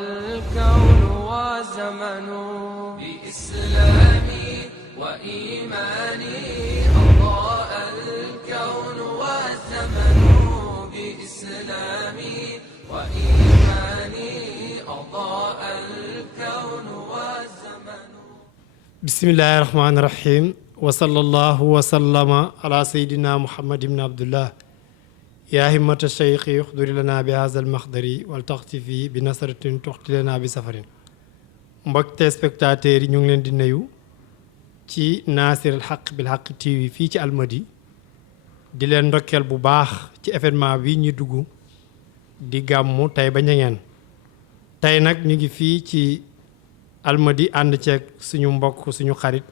الكون والزمن بإسلامي وإيماني أضاء الكون والزمن بإسلامي وإيماني أضاء الكون والزمن بسم الله الرحمن الرحيم وصلى الله وسلم على سيدنا محمد بن عبد الله يا همة الشيخ احضر لنا بهذا المحضر والتختفي بنصرة تحت لنا بسفر mbokk téléspectateurs yi ñu ngi leen di nuyu ci Nasir al Haq bil Haq TV fii ci Almadi di leen ndokkeel bu baax ci événement bi ñu dugg di gàmmu Taïba Niangène tey nag ñu ngi fii ci Almadi ànd ceeg suñu mbokk suñu xarit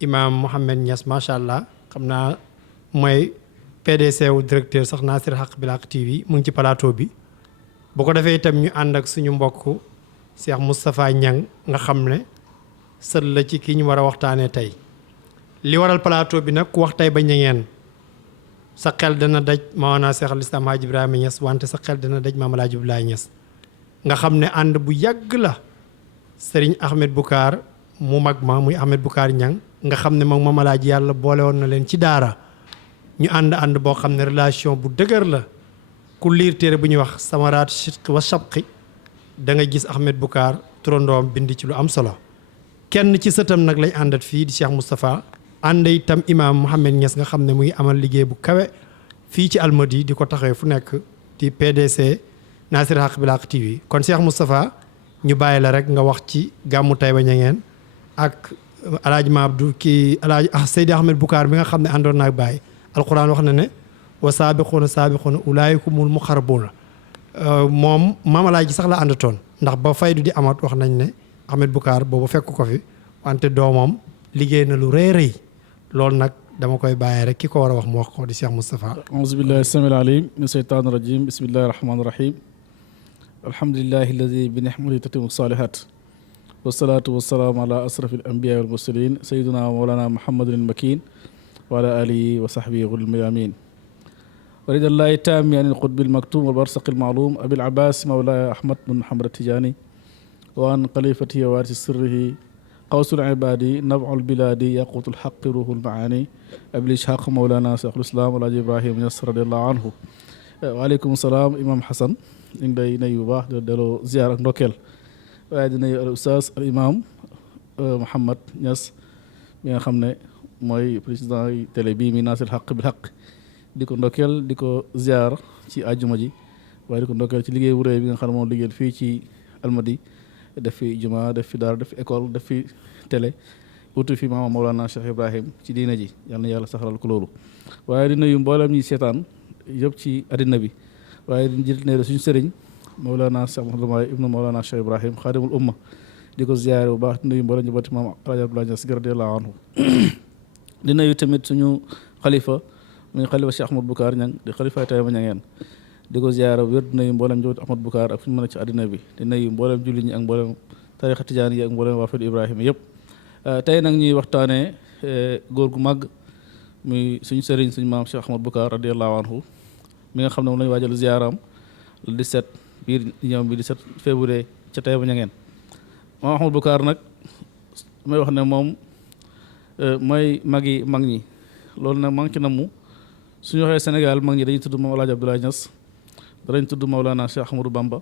Imam Mohamed Niass macha allah xam naa mooy PDC wu directeur sax Nasir al Haq bil Haq TV mu ngi ci plateau bi bu ko defee itam ñu ànd ak suñu mbokk Cheikh Moustapha Niang nga xam ne sët la ci ki ñu war a waxtaanee tey li waral plateau bi nag ku wax Taïba Niangène sa xel dana daj Maolana Cheikh al Islam Hadj Ibrahima Niass wante sa xel dana daj Maam El Hadj Abdoulaye Niass nga xam ne ànd bu yàgg la Serigne Ahmed Boucar mu mag ma muy Ahmed Boucar Niang nga xam ne moom Maam El Hadj yàlla boole woon na leen ci daara ñu ànd boo xam ne relation bu dëgër la ku liir téere bu ñuy wax samaraat shidq wa shabqi da nga gis Ahmed Boucar turandoom bind ci lu am solo kenn ci sëtam nag lañ àndat fii di Cheikh Moustapha ànd itam Imam Mohamed Niass nga xam ne mu ngi amal liggéey bu kawe fii ci Almadi di ko taxawee fu nekk di PDC Nasir al Haq bil Haq TV kon Cheikh Moustapha ñu bàyyi la rek nga wax ci gàmmu Taïba Niangène ak alaaji Maabdou kii alaaji Seydi Ahmed Boucar bi nga xam ne àndoon naag bàyyi alquran wax na ne wa saabiquuna ulaa'ikumul muqarrabuuna moom Maam Alaaji sax la àndatoon ndax ba faydu di amat wax nañ ne Ahmed Boucar boobu fekk ko fi wante doomam liggéey na lu rëy rëy loolu nag dama koy bàyyi rek ki ko war a wax mu wax ko di Cheikh Moustapha auzu billahi samil alim min sheytaan rajim bismillahi rahmani rahim alhamdulillahi alladi bi nihmatihi tatimu salihat wasalaatu wasalaamu ala asrafi al anbiya wal mursalin sayyidina mawlana muhammadin al makin wa ala alihi wa sahbihi ghuril mayamin ورد الله تام عن القطب المكتوم والبرسق المعلوم أبي العباس مولاي أحمد بن محمد التجاني وعن خليفته وارث سره قوس العباد نبع البلاد يقوت الحق روح المعاني أبي الإسحاق مولانا شيخ الإسلام الحاج إبراهيم Niass رضي الله عنه waaleykum salaam Imam Hassan ñu ngi lay nuyu bu baax di delloo ziar ak ndokkeel waaye di nuyu al oustaz al imam Mohamed Niass mi nga xam ne mooy président yi télé bii mi Nasir al Haq bil Haq di ko ndokkeel di ko ziar ci àjjuma ji waaye di ko ndokkeel ci liggéey bu rëy bi nga xam ne moom liggéeyal fii ci Almadi def fi juma def fi daara def fi école def fi télé utu fi maama Mawlana Cheikh Ibrahim ci diina ji yal na yàlla saxaral ko loolu waaye di nuyu mboolem ñi seetaan yëpp ci àddina bi waaye di njëriñ ne suñu sëriñ Mawlana Cheikh Mouhamadou Mahi ibnu Mawlana Cheikh Ibrahim xaadimul umma di ko ziare bu baax di nuyu mboolem ñu bati maam Alaaji Abdoulaye Niass radiyallahu anhu di nuyu tamit suñu xalifa muy xalifa Cheikh Ahmed Boucar Niang di xalifa Taïba Niangène di ko ziara wér di nuyu mboolem njabootu Ahmed Boucar ak fu ñu mën a ci àddina bi di nuyu mboolem julli ñi ak mboolem tarixa tijaan yi ak mboolem waa Faydu Ibrahima yëpp tey nag ñuy waxtaanee góor gu màgg muy suñu sëriñ suñu maam Cheikh Ahmed Boucar radiyallahu anhu mi nga xam ne moom lañu waajal ziaram le 17 biir ñoom bi 17 février ca Taïba Niangène maam Ahmed Boucar nag may wax ne moom mooy mag ñi loolu nag maa ngi ci namu suñu waxee Sénégal mag ñi dañuy tudd Maam Alaaji Abdoulaye Niass danañ tudd Mawlana Cheikh Ahmadou Bamba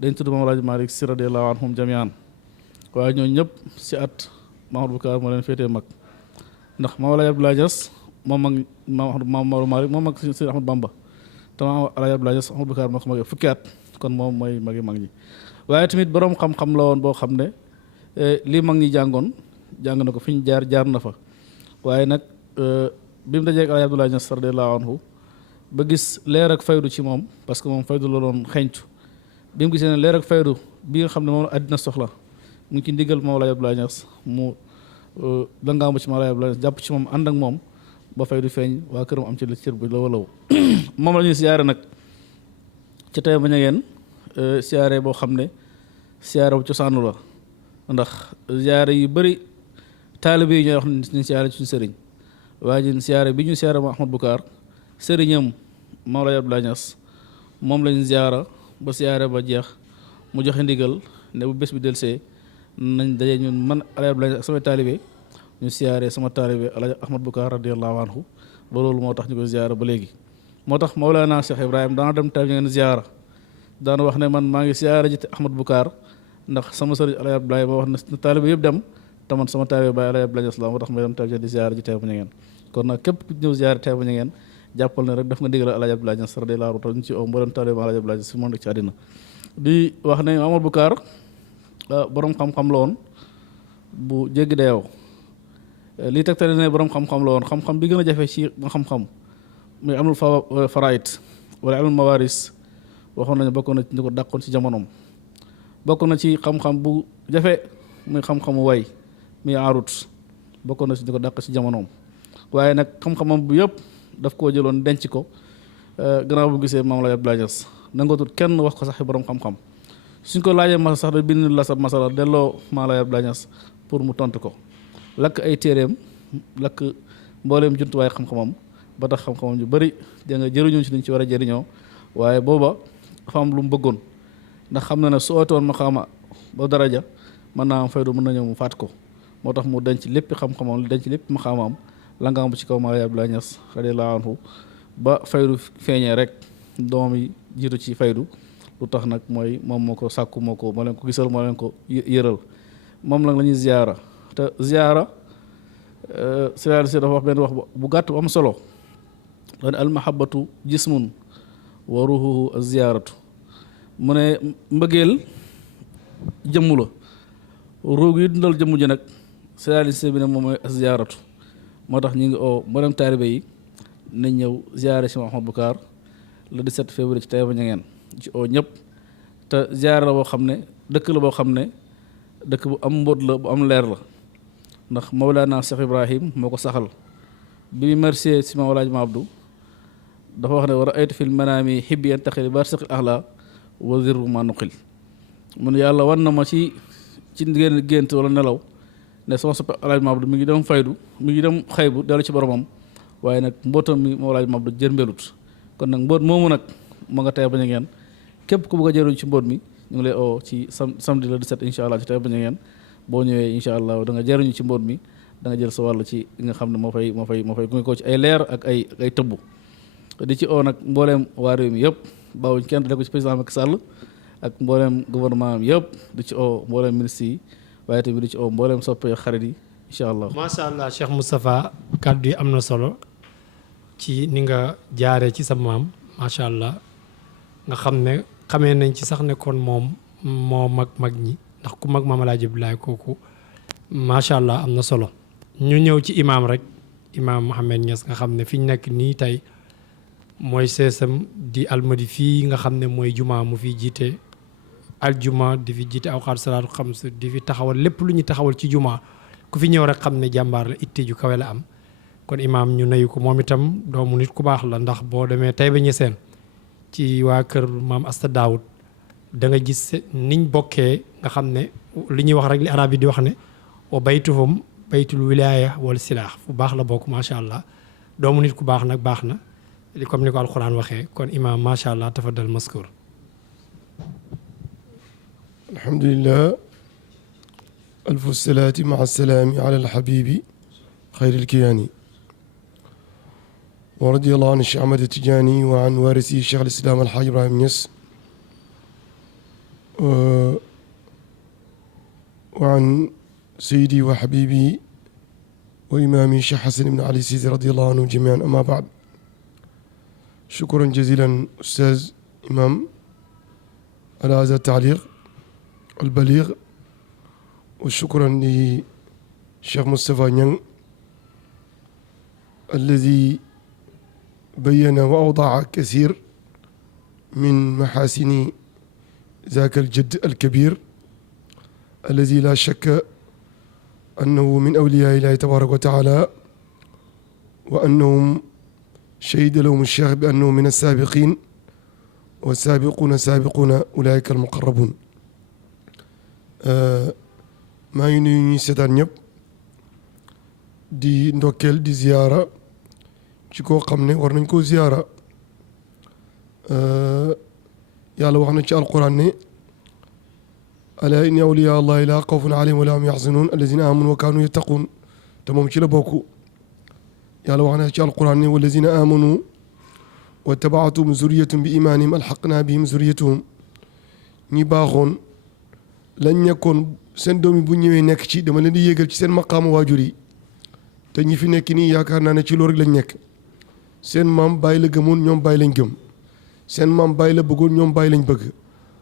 dañ tudd Maam Alaaji Malick Sy radiyallahu anhum jamian waaye ñooñu ñëpp si at Maam Boucar moo leen féetee mag ndax Maam Alaaji Abdoulaye Niass moom mag Maam Maodo Malick moom mag Sëriñ Ahmadou Bamba te Maam Alaaji Abdoulaye Niass Ahmadou Boucar moo ko magee fukki at kon moom mooy mag ñi waaye tamit boroom xam-xam la woon boo xam ne lii mag ñi jàng na ko fi ñu jaar na fa waaye nag bi mu dajee ak Alaaji Abdoulaye Niass radiyallahu anhu ba gis leer ak faydu ci moom parce que moom faydu la doon xeeñtu bi mu gisee ne leer ak faydu bi nga xam ne moom àddina soxla mu ngi ci ndigal moom Alaaji Abdoulaye Niass mu langaamu ci moom Alaaji Abdoulaye Niass jàpp ci moom ànd ak moom ba faydu feeñ waa këram am ci la cër bu law moom la ñuy siyaare nag ci Taïba Niangène siyaare boo xam ne siyaare bu cosaanu la ndax siyaare yu bëri taalibe yi ñooy wax ni siyaare ci suñu sëriñ waaye ñun siyaare bi ñu siyaare ma Ahmed Boucar sëriñam Maam Alaaji Abdoulaye Niass moom lañ ziara ba siyaare ba jeex mu joxe ndigal ne bu bés bi delsee nañ daje ñun man Alaaji Abdoulaye ak samay taalibe ñu siyaare sama taalibe Alaaji Ahmad Bukaar radiyallahu anhu ba loolu moo tax ñu koy ziyaara ba léegi. moo tax Mawlana Cheikh Ibrahim daana dem taalibe ngeen ziyaara daana wax ne man maa ngi siyaara ji Ahmad Bukaar ndax sama sëriñ Alaaji Abdoulaye moo wax ne taalibe yëpp dem te man sama taalibe Baay Alaaji Abdoulaye moo tax may dem taalibe di ziyaara ji Taïba Niangène kon nag képp ku ñëw ziyaara Taïba Niangène jàppal ne rek def nga ndigal Alaaji Abdoulaye Niass radiyallahu anhu ñu ci oo mboolem taalibe Alaaji Abdoulaye Niass fi mu nekk ci àddina di wax ne Ahmad Bukaar borom xam-xam la woon bu jéggi dayoo lii tegtale ne borom xam-xam la woon xam-xam bi gën a jafe ci xam-xam muy amul faraid wala amul mawaris waxoon nañu bokk na ci ñu ko dàqoon ci jamonoom bokk na ci xam-xam bu jafe muy xam-xamu way muy arut bokk na ci ñu ko dàq ci jamonoom waaye nag xam-xamam bu yëpp daf koo jëloon denc ko gannaaw bu gisee Maam Alaaji Abdoulaye Niass nangatut kenn wax ko sax borom xam-xam suñ ko laajee masa sax da bind la sa masala delloo Maam Alaaji Abdoulaye Niass pour mu tontu ko lakk ay téeréem lakk mbooleem jumtuwaay xam-xamam ba tax xam-xamam yu bëri da nga jëriñoo ci liñ ci war a jëriñoo waaye booba dafa am lu mu bëggoon ndax xam na ne su ootoon ma xaama ba daraja mën naa am faydu mën na ñëw mu faat ko moo tax mu denc lépp xam-xamam denc lépp ma xaamaam la nga am bu ci kaw Maam Alaaji Abdoulaye Niass radiyallahu anhu ba faydu feeñee rek doom yi jiitu ci faydu lu tax nag mooy moom moo ko sàkku moo leen ko gisal moo leen ko yëral moom nag la ñuy ziyaara te ziyaara Sëriñ si dafa wax benn wax bu gàtt bu am solo doon almahabatu jismun wa ruhuhu az-ziyaaratu mu ne mbëggeel jëmm la ruug yi dundal jëmm ji nag Sëriñ si bi ne moom mooy az-ziyaaratu moo tax ñu ngi oo mboolem taalibe yi nañ ñëw ziyaare si Ahmad Bukaar le 17 février ci Taïba Niangène ci oo ñëpp te ziyaare la boo xam ne dëkk la boo xam ne dëkk bu am mbóot la bu am leer la ndax Mawlana Cheikh Ibrahim moo ko saxal bi mu mercier si Maam Alaaji Abdu dafa wax ne war a aytu fil manaami xibbi yantaxil barsaqil ahla wa zirru ma nuqil mun yàlla wan na ma ci gént wala nelaw ne sama soppe Alaaji Abdu mi ngi dem faydu mi ngi dem xaybu dellu ci boromam waaye nag mbootam mi Maam Alaaji Abdu jërmbelut kon nag mboot moomu nag moo nga Taïba Niangène képp ku bëgg a jëriñ ci mboot mi ñu ngi lay oo ci samedi le 17 incha allah ci Taïba Niangène boo ñëwee incha allah da nga jëriñu ci mboot mi da nga jël sa wàll ci li nga xam ne moo fay gunge ko ci ay leer ak ay tëbb di ci oo nag mbooleem waa réew mi yëpp bawuñ kenn dale ko ci président Macky Sall ak mbooleem gouvernement am yëpp di ci oo mbooleem ministre yi waaye tamit di ci oo mbooleem soppe xarit yi incha allah. macha allah Cheikh Moustapha kàddu yi am na solo ci ni nga jaaree ci sa maam macha allah nga xam ne xamee nañ ci sax ne kon moom moo mag ñi ndax ku mag Maam Alaaji Abdoulaye kooku macha allah am na solo. ñu ñëw ci imaam rek imaam Mohamed Niass nga xam ne fi ñu nekk nii tey mooy seesam di almadi fii nga xam ne mooy jumaa mu fi jiite aljuma di fi jiite awqaat salaatu xams di fi taxawal lépp lu ñu taxawal ci jumaa ku fi ñëw rek xam ne jàmbaar la itte ju kawe la am kon imaam ñu nuyu ko moom itam doomu nit ku baax la ndax boo demee Taïba Niassène ci waa kër maam Asta Daawud da nga gis niñ bokkee nga xam ne li ñuy wax rek li arab yi di wax ne wa baytuhum baytul wilaaya wal silaax fu baax la bokk macha allah doomu nit ku baax nag baax na comme ni ko alquran waxee kon imaam macha allah tafaddal maskur. alhamdulillah alfu salaati maa salaami ala alxabibi xayri alkiyaani wa radiyallahu an Cheikh Ahmad Tijaani wa an waarisi Cheikh al-Islam Alxaaj Ibrahim Niass wa an sayyidi wa habibi wa imaami Cheikh Xasan ibn Ali Sisi radiyallahu anhum jamiian amma baad shukran jazilan ustaaz imam ala haza taaliq albaliig wa shukran li Cheikh Moustapha Niang alladi bayyana wa awdaa kasiir min maxaasini zaaka aljadd alkabiir alladi laa shakka annahu min awliyaa illaahi tabaaraka wa taala wa annahum shahida lahum ash-shaykh bi annahum min as-saabiqiin wa as-saabiquuna as-saabiquuna ulaa'ika al-muqarrabuun maa ngi nuyu ñuy seetaan ñëpp di ndokkeel di ziyaara ci koo xam ne war nañ koo ziyaara yàlla wax na ci alquran ne alaa inna awliyaa allahi laa xawfun alayhim wa laa hum yaxzanuun allazina amanu wa kaanu yattaquun te moom ci la bokk yàlla wax na ci alquran ne wallazina amanu wa tabaatuhum zurriyatum bi imaanihim alxaqnaa bihim zurriyatahum ñi baaxoon lañ nekkoon seen doom yi bu ñëwee nekk ci dama leen di yéegal ci seen maqaama waajur yi te ñi fi nekk nii yaakaar naa ne ci loolu rek lañ nekk seen maam bàyyi la gëmoon ñoom bàyyi lañ gëm seen maam bàyyi la bëggoon ñoom bàyyi lañ bëgg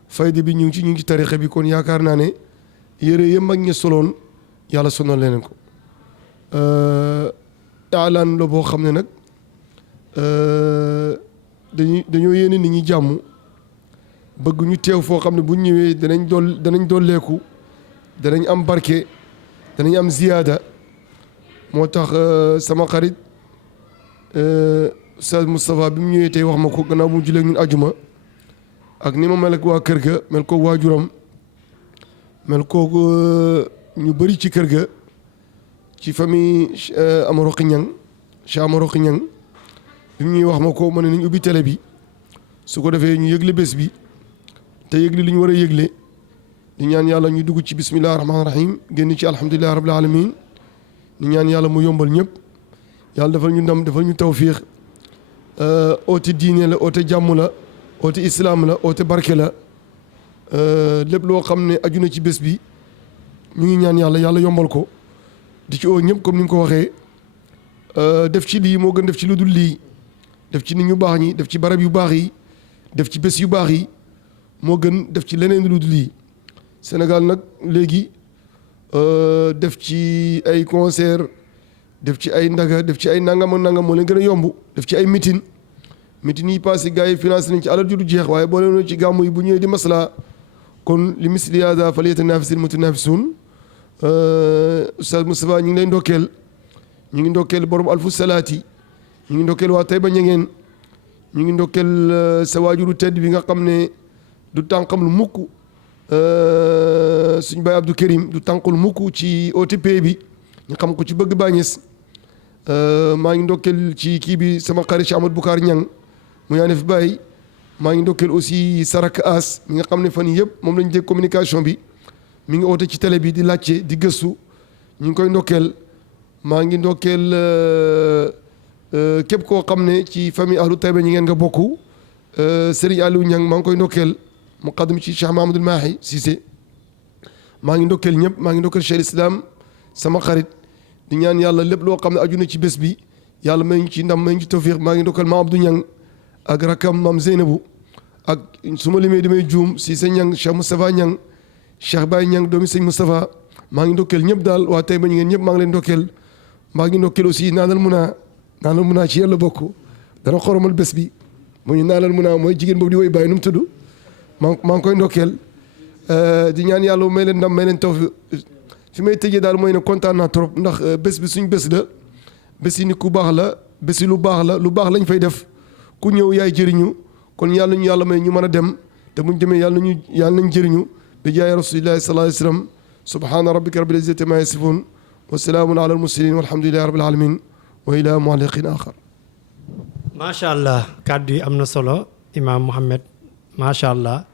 fayda bi ñu ngi ci tarixa bi kon yaakaar naa ne yére yëpp mag ñi soloon yàlla sonal leneen ko aalaan la boo xam ne nag dañoo yéene nit ñi jàmm bëgg ñu teew foo xam ne bu ñëwee danañ dolleeku danañ am barke danañ am ziyaada moo tax sama xarit Oustaz Moustapha bi mu ñëwee tey wax ma ko gannaaw bu mu julee ñun ajuma ak ni ma mel ak waa kër ga mel ko waajuram mel ko ñu bëri ci kër ga ci famille Amaroqi Ñang Cheikh Amaroqi Ñang bi mu ñuy wax ma ko ma ne nañ ubbi télé bi su ko defee ñu yëgle bés bi te yëgle li ñu war a yëgle di ñaan yàlla ñu dugg ci bismillahi rahmaani rahim génn ci alhamdulillahi rabbil alamin di ñaan yàlla mu yombal ñëpp yàlla defal ñu ndam defal ñu tawfiix oote diine la oote jàmm la oote islaam la oote barke la lépp loo xam ne aju na ci bés bi ñu ngi ñaan yàlla yombal ko di ci oo ñëpp comme ni nga ko waxee def ci lii moo gën def ci lu dul lii def ci nit ñu baax ñi def ci barab yu baax yi def ci bés yu baax yi moo gën def ci leneen lu dul lii Sénégal nag léegi def ci ay concert def ci ay ndaga def ci ay nangam ak nangam moo leen gën a yomb def ci ay mitin yi passé gars yi financé nañ ci alal ju du jeex waaye boo leen ci gàmmu yi bu ñëwee di masla kon li misli haaza falyatanaafasil mutanaafisuun Oustaz Moustapha ñu ngi lay ndokkeel ñu ngi ndokkeel borom alfu salaati ñu ngi ndokkeel waa Taïba Ñangeen ñu ngi ndokkeel sa waajuru tedd bi nga xam ne du tànqam lu mukk suñu baay Abdou Karim du tànqul mukk ci OTP bi ñu xam ko ci bëgg bàññees maa ngi ndokkeel ci kii bi sama xarit Cheikh Amadou Boucar Ñang mu yaa ne fi bàyyi maa ngi ndokkeel aussi Sarak As mi nga xam ne fan yii yëpp moom lañ dégg communication bi mi ngi oote ci télé bi di laajte di gëstu ñu ngi koy ndokkeel maa ngi ndokkeel képp koo xam ne ci famille ahlu Taïba ñi ngeen nga bokk Serigne Aliou Ñang maa ngi koy ndokkeel muqaddam ci Cheikh Mahamadul Mahi Cissé maa ngi ndokkeel ñëpp maa ngi ndokkeel Cheikh Islam sama xarit di ñaan yàlla lépp loo xam ne aju na ci bés bi yàlla may ñu ci ndam may ñu ci tawfiq maa ngi ndokkeel Maam Abdou Ñang ak rakam Maam Zeynabu ak su ma limee damay juum Cissé Ñang Cheikh Moustapha Ñang Cheikh Baye Ñang doomi sëñ Moustapha maa ngi ndokkeel ñëpp daal waa Taïba ñi ngeen ñëpp maa ngi leen ndokkeel maa ngi ndokkeel aussi naanal munaa ci yàlla bokk dana xoromal bés bi mu ñu naanal munaa mooy jigéen boobu di woy bàyyi nu mu tudd maa ngi koy ndokkeel di ñaan yàlla may leen ndam may leen taw fi may tëjee daal mooy ne kontaan naa trop ndax bés bi suñ bés la bés yi ni ku baax la bés yi lu baax la lu baax lañ fay def ku ñëw yaay jëriñu kon yàlla ñu yàlla may ñu mën a dem te buñ demee yàlla nañ jëriñu bi jaay rasulillahi sallallahu alayhi wa sallam subhaana rabbika rabbil izzati ma yasifun wa salaamun ala al mursalin walhamdulillahi rabbil alamin wa ila mualliqin axar macha allah kàddu yi am na solo imaam Mouhamed macha allah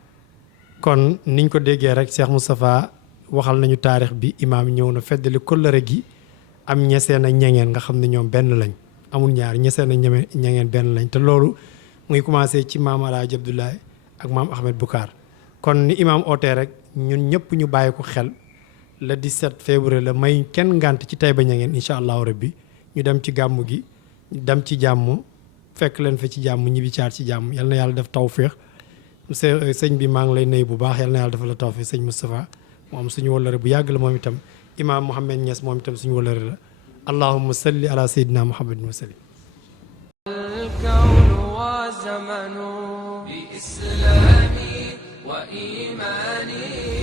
kon niñ ko déggee rek Cheikh Moustapha waxal nañu taarix bi imaam ñëw na feddali kóllëre gi am ñeseen ak ñangeen nga xam ne ñoom benn lañ amul ñaar ñeseen ak ñangeen benn lañ te loolu mu ngi commencé ci maam Alaaji Abdoulaye ak maam Ahmed Boucar kon ni imaam ootee rek ñun ñëpp ñu bàyyi ko xel le 17 février la may kenn ngànt ci Taïba Ñangeen incha allahu rabbi ñu dem ci gàmmu gi dem ci jàmm fekk leen fa ci jàmm ñibbi caar ci jàmm yal na yàlla def tawfiix sëñ bi maa ngi lay nuyu bu baax yal na yàlla dafa la tawfiix sëñ Moustapha moom suñu wëllëre bu yàgg la moom itam imaam Mouhamed Niass moom itam suñu wëllëre la allahumma salli ala sayyidina muhammadin wa sallim الكون وزمن بإسلامي وإيماني